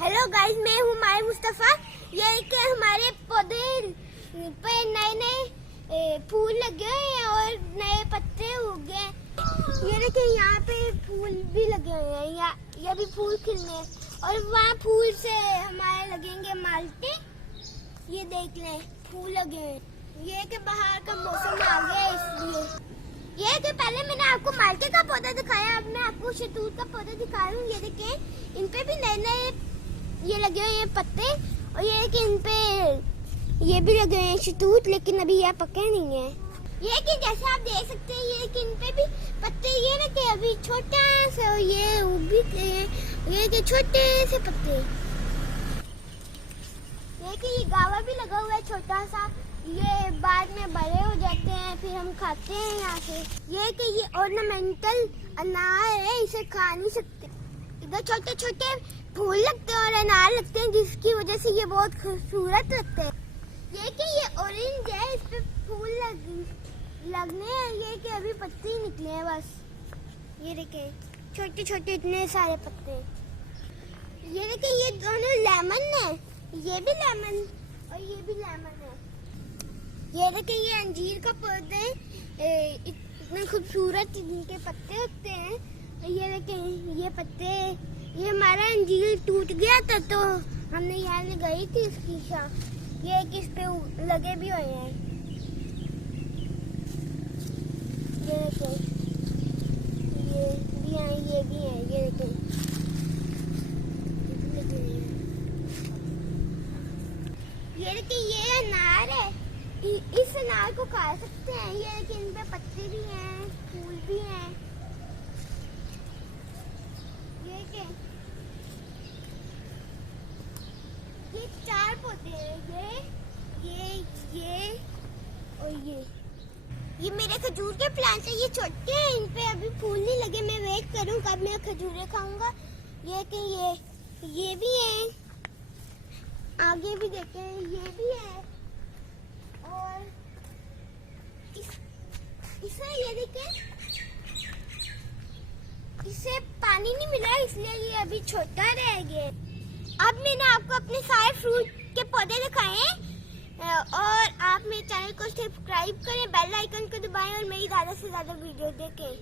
Hello guys, मैं हूँ my Mustafa. ये कि हमारे पौधे पे नए नए फूल लगे हुए हैं और नए पत्ते उगे हैं। ये देखिए, यहाँ पे फूल भी लगे हुए हैं, ये भी फूल खिलने हैं और वहाँ फूल से हमारे लगेंगे माल्टे। ये देख लें, फूल लगे हुए हैं। ये कि बाहर का मौसम आ गया है, इसलिए ये कि पहले मैंने आपको माल्टे का पौधा दिखाया, अब मैं आपको शहतूत का पौधा दिखा रही हूँ। ये देखें, इन पे भी नए नए ये लगे हुए हैं पत्ते, और ये कि इन पे ये भी लगे हुए हैं शहतूत, लेकिन अभी ये पके नहीं है। ये कि जैसे आप देख सकते हैं, ये कि इन पे भी पत्ते, ये ना कि अभी छोटा सा ये उग भी गए हैं। ये कि छोटे से पत्ते, ये कि ये गावा भी लगा हुआ है छोटा सा, ये बाद में बड़े हो जाते हैं, फिर हम खाते हैं यहाँ से। ये कि ये ऑर्नामेंटल अनार है, इसे खा नहीं सकते। इधर छोटे छोटे फूल लगते हैं और अनार लगते हैं, जिसकी वजह से ये बहुत खूबसूरत लगते हैं। ये कि ये ऑरेंज है, इस पे फूल लगने हैं। ये कि अभी पत्ते ही निकले हैं बस। ये देखें, छोटे छोटे इतने सारे पत्ते। ये देखें, ये दोनों लेमन है, ये भी लेमन और ये भी लेमन है। ये देखें, ये अंजीर का पौधा है, इतने खूबसूरत इनके पत्ते होते हैं। ये देखें, ये पत्ते, ये हमारा अंजीर टूट गया था तो हमने यहाँ से गई थी इसकी शाख। ये किस पे लगे भी हुए हैं। ये देखें, ये भी हैं, ये भी हैं। ये देखें, ये देखें, ये अनार है, इस अनार को खा सकते हैं। ये देखें, इन पे पत्ते भी हैं, फूल भी हैं। ये चार पौधे हैं, ये और ये मेरे खजूर के प्लांट है। ये छोटे हैं, इन पे अभी फूल नहीं लगे। मैं वेट करूँ कब मैं खजूरें खाऊंगा। ये कि ये भी हैं, आगे भी देखें, ये भी है। और इसे ये देखें, इसे पानी नहीं मिला, इसलिए ये अभी छोटा रह गया। अब मैंने आपको अपने सारे फ्रूट के पौधे दिखाए हैं, और आप मेरे चैनल को सब्सक्राइब करें, बेल आइकन को दबाएं और मेरी ज़्यादा से ज़्यादा वीडियो देखें।